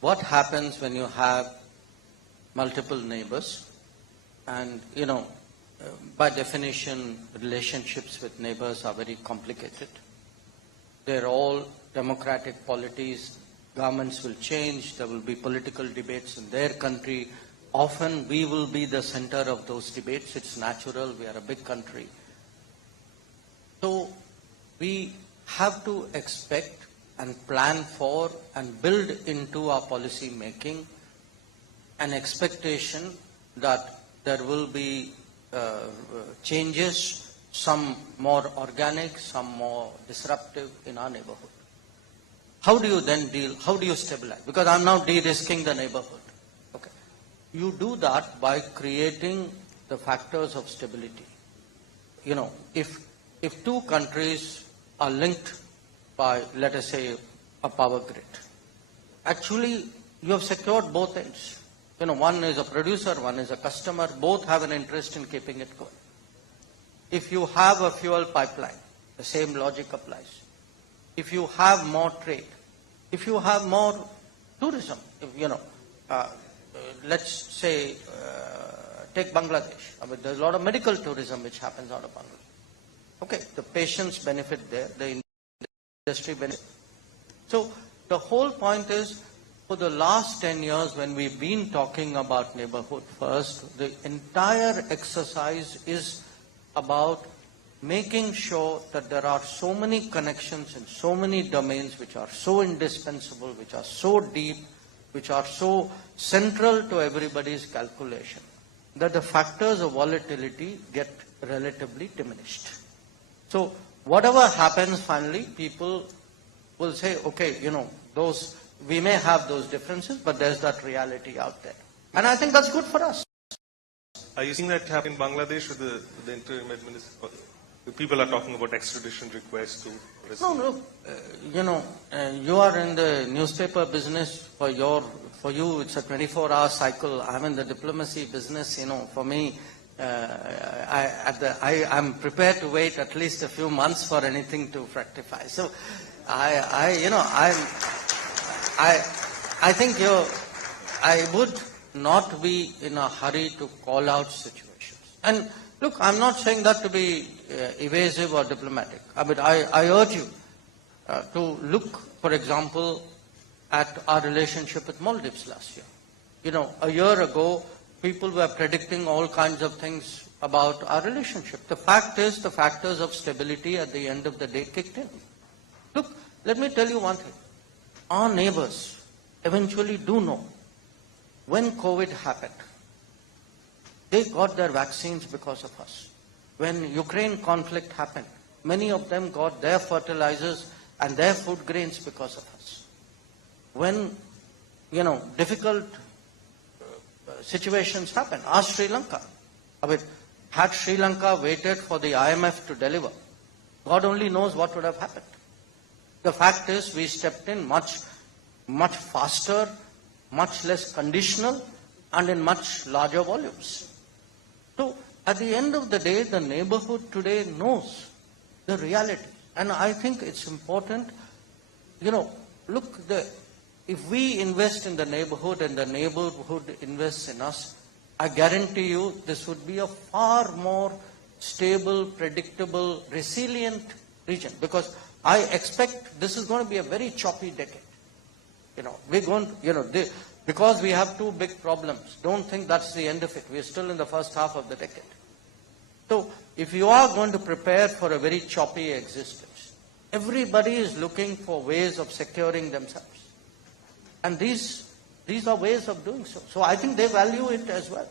what happens when you have multiple neighbors, and by definition, relationships with neighbors are very complicated. They're all democratic polities. Governments will change. There will be political debates in their country. Often we will be the center of those debates. It's natural. We are a big country. So we have to expect and plan for and build into our policy making an expectation that there will be changes, some more organic, some more disruptive in our neighborhood. How do you then deal, how do you stabilize? Because I'm now de-risking the neighborhood. Okay. You do that by creating the factors of stability. If two countries are linked by, let us say, a power grid, actually you have secured both ends. One is a producer, one is a customer, both have an interest in keeping it going. If you have a fuel pipeline, the same logic applies. If you have more trade, if you have more tourism, let's say, take Bangladesh. I mean, there's a lot of medical tourism which happens out of Bangladesh. Okay, the patients benefit there, the industry benefits. So the whole point is, for the last 10 years when we've been talking about neighborhood first, the entire exercise is about making sure that there are so many connections in so many domains which are so indispensable, which are so deep, which are so central to everybody's calculation, that the factors of volatility get relatively diminished. So whatever happens finally, people will say, okay, we may have those differences, but there's that reality out there. And I think that's good for us. Are you seeing that happen in Bangladesh with the interim administration? People are talking about extradition requests to... No, you are in the newspaper business. For you, it's a 24-hour cycle. I'm in the diplomacy business. For me, I'm prepared to wait at least a few months for anything to fructify. So, I think I would not be in a hurry to call out situations. And look, I'm not saying that to be evasive or diplomatic. I mean, I urge you to look, for example, at our relationship with Maldives last year. A year ago, people were predicting all kinds of things about our relationship. The fact is, the factors of stability at the end of the day kicked in. Look, let me tell you one thing. Our neighbors eventually do know when COVID happened, they got their vaccines because of us. When Ukraine conflict happened, many of them got their fertilizers and their food grains because of us. When, difficult situations happened, ask Sri Lanka. I mean, had Sri Lanka waited for the IMF to deliver, God only knows what would have happened. The fact is, we stepped in much faster, much less conditional, and in much larger volumes. So, at the end of the day, the neighborhood today knows the reality. And I think it's important, look, if we invest in the neighborhood and the neighborhood invests in us, I guarantee you this would be a far more stable, predictable, resilient region. Because I expect this is going to be a very choppy decade. We're going to, because we have two big problems. Don't think that's the end of it. We're still in the first half of the decade. So, if you are going to prepare for a very choppy existence, everybody is looking for ways of securing themselves. And these are ways of doing so. So, I think they value it as well.